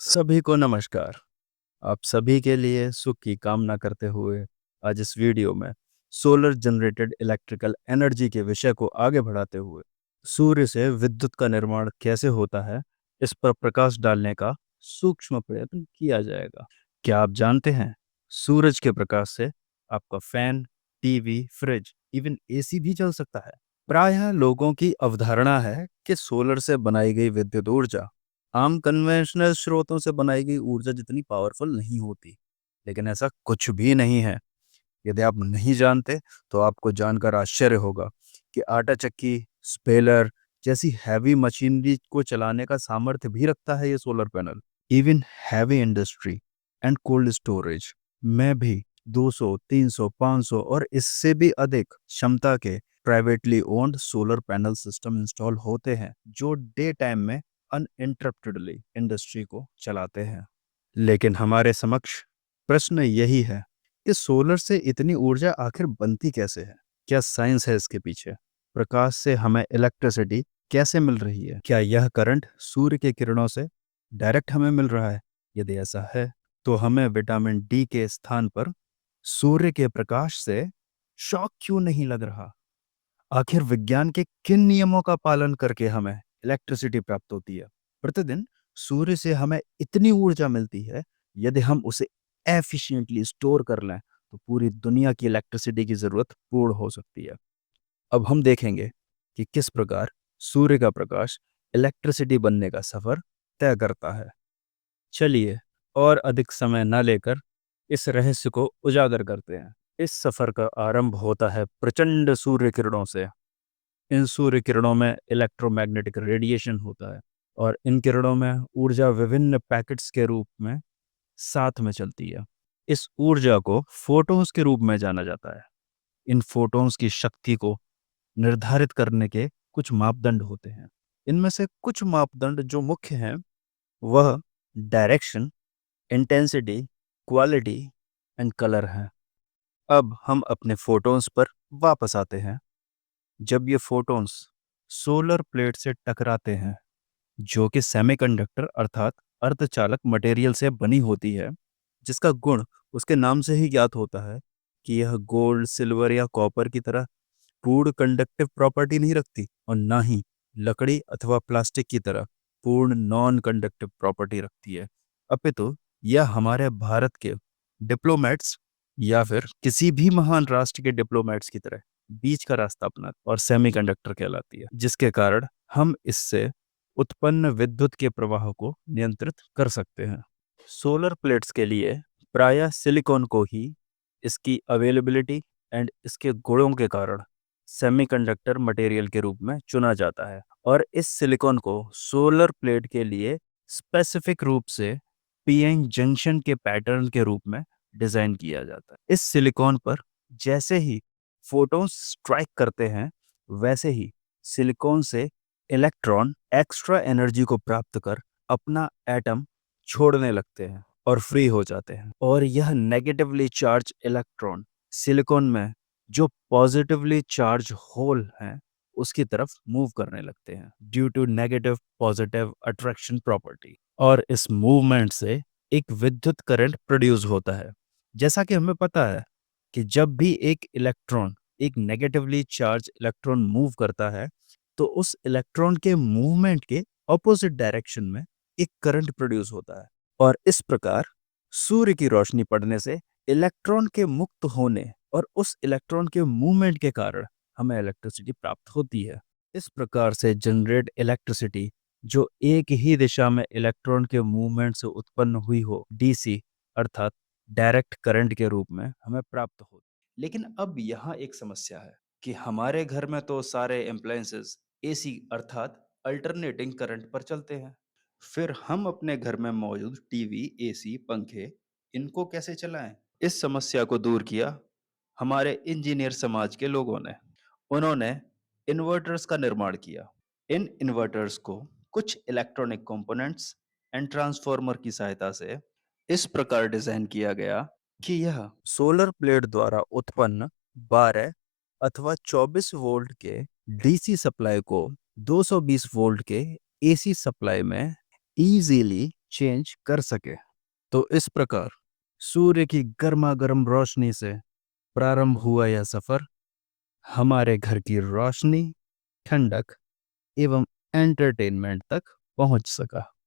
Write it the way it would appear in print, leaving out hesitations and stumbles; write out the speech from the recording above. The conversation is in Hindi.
सभी को नमस्कार। आप सभी के लिए सुख की कामना करते हुए आज इस वीडियो में सोलर जनरेटेड इलेक्ट्रिकल एनर्जी के विषय को आगे बढ़ाते हुए सूर्य से विद्युत का निर्माण कैसे होता है, इस पर प्रकाश डालने का सूक्ष्म प्रयत्न किया जाएगा। क्या आप जानते हैं, सूरज के प्रकाश से आपका fan, TV, fridge, even AC भी चल सकता है। प्रायः लोगों की अवधारणा है कि सोलर से बनाई गई विद्युत ऊर्जा आम कन्वेंशनल स्रोतों से बनाई गई ऊर्जा जितनी पावरफुल नहीं होती, लेकिन ऐसा कुछ भी नहीं है। यदि आप नहीं जानते तो आपको जानकर आश्चर्य होगा कि आटा चक्की, स्पेलर जैसी हैवी मशीनरी को चलाने का सामर्थ्य भी रखता है ये solar panel. Even heavy industry and cold storage में भी 200, 300, 500 और इससे भी अधिक क्षमता के privately owned solar panel system install होते हैं जो डे टाइम में अनइंटरप्टेडली इंडस्ट्री को चलाते हैं। लेकिन हमारे समक्ष प्रश्न यही है कि सोलर से इतनी ऊर्जा आखिर बनती कैसे है? क्या साइंस है इसके पीछे? प्रकाश से हमें इलेक्ट्रिसिटी कैसे मिल रही है? क्या यह करंट सूर्य के किरणों से डायरेक्ट हमें मिल रहा है? यदि ऐसा है, तो हमें विटामिन डी के स्थान पर सूर्य के प्रकाश से शॉक क्यों नहीं लग रहा? आखिर विज्ञान के किन नियमों का पालन करके हमें इलेक्ट्रिसिटी प्राप्त होती है? प्रतिदिन सूर्य से हमें इतनी ऊर्जा मिलती है, यदि हम उसे एफिशिएंटली स्टोर कर लें तो पूरी दुनिया की इलेक्ट्रिसिटी की जरूरत पूर्ण हो सकती है। अब हम देखेंगे कि किस प्रकार सूर्य का प्रकाश इलेक्ट्रिसिटी बनने का सफर तय करता है। चलिए, और अधिक समय न लेकर इस रहस्य को उजागर करते हैं। इस सफर का आरंभ होता है प्रचंड सूर्य किरणों से। इन सूर्य किरणों में इलेक्ट्रोमैग्नेटिक रेडिएशन होता है और इन किरणों में ऊर्जा विभिन्न पैकेट्स के रूप में साथ में चलती है। इस ऊर्जा को फोटॉन्स के रूप में जाना जाता है। इन फोटॉन्स की शक्ति को निर्धारित करने के कुछ मापदंड होते हैं। इनमें से कुछ मापदंड जो मुख्य हैं, वह direction, intensity, quality and colour हैं। अब हम अपने फोटॉन्स पर वापस आते हैं। जब ये फोटॉन्स सोलर प्लेट से टकराते हैं, जो कि सेमीकंडक्टर अर्थात अर्धचालक मटेरियल से बनी होती है, जिसका गुण उसके नाम से ही ज्ञात होता है कि यह गोल्ड, सिल्वर या कॉपर की तरह पूर्ण कंडक्टिव प्रॉपर्टी नहीं रखती और ना ही लकड़ी अथवा प्लास्टिक की तरह पूर्ण नॉन कंडक्टिव प्रॉपर्टी रखती है। अपितु यह हमारे भारत के डिप्लोमेट्स या फिर किसी भी महान राष्ट्र के डिप्लोमेट्स की तरह बीच का रास्ता अपनाती और सेमीकंडक्टर कहलाती है, जिसके कारण हम इससे उत्पन्न विद्युत के प्रवाह को नियंत्रित कर सकते हैं। सोलर प्लेट्स के लिए प्रायः सिलिकॉन को ही इसकी अवेलेबिलिटी एंड इसके गुणों के कारण सेमीकंडक्टर मटेरियल के रूप में चुना जाता है और इस सिलिकॉन को सोलर प्लेट के लिए स्पेसिफिक रूप से पीएन जंक्शन के पैटर्न के रूप में डिजाइन किया जाता है। इस सिलिकॉन पर जैसे ही फोटॉन्स स्ट्राइक करते हैं, वैसे ही सिलिकॉन से इलेक्ट्रॉन एक्स्ट्रा एनर्जी को प्राप्त कर अपना एटम छोड़ने लगते हैं और फ्री हो जाते हैं, और यह नेगेटिवली चार्ज इलेक्ट्रॉन सिलिकॉन में जो पॉजिटिवली चार्ज होल हैं उसकी तरफ मूव करने लगते हैं due to negative positive attraction property, और इस मूवमेंट से एक विद्युत करंट प्रोड्यूस होता है। जैसा कि हमें पता है कि जब भी एक इलेक्ट्रॉन एक नेगेटिवली चार्ज इलेक्ट्रॉन मूव करता है, तो उस इलेक्ट्रॉन के मूवमेंट के ऑपोजिट डायरेक्शन में एक करंट प्रोड्यूस होता है, और इस प्रकार सूर्य की रोशनी पड़ने से इलेक्ट्रॉन के मुक्त होने और उस इलेक्ट्रॉन के मूवमेंट के कारण हमें इलेक्ट्रिसिटी प्राप्त होती है। इस प्रकार से जनरेट इलेक्ट्रिसिटी जो एक ही दिशा में इलेक्ट्रॉन के मूवमेंट से उत्पन्न हुई हो, डीसी अर्थात डायरेक्ट करंट के रूप में हमें प्राप्त हो। लेकिन अब यहाँ एक समस्या है कि हमारे घर में तो सारे अप्लायंसेस एसी अर्थात अल्टरनेटिंग करंट पर चलते हैं। फिर हम अपने घर में मौजूद टीवी, एसी, पंखे इनको कैसे चलाएं? इस समस्या को दूर किया हमारे इंजीनियर समाज के लोगों ने। उन्होंने इन्वर्टर्स का निर्माण किया। इन इन्वर्टर्स को कुछ इलेक्ट्रॉनिक कंपोनेंट्स एंड ट्रांसफार्मर की सहायता से इस प्रकार डिजाइन किया गया कि यह सोलर प्लेट द्वारा उत्पन्न 12 अथवा 24 वोल्ट के डीसी सप्लाई को 220 वोल्ट के एसी सप्लाई में इजीली चेंज कर सके। तो इस प्रकार सूर्य की गर्मा गर्म रोशनी से प्रारंभ हुआ यह सफर हमारे घर की रोशनी, ठंडक एवं एंटरटेनमेंट तक पहुंच सका।